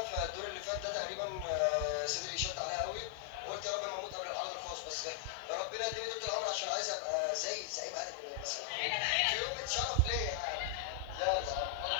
كده، فالدور اللي فات ده تقريبا صدري شد عليها قوي، وقلت يا رب ما اموت قبل العرض الخاص، بس ربنا يديني طول العمر عشان عايز ابقى زي زعيم اهلي كلهم مثلا في يوم اتشرف ليا يعني. يلا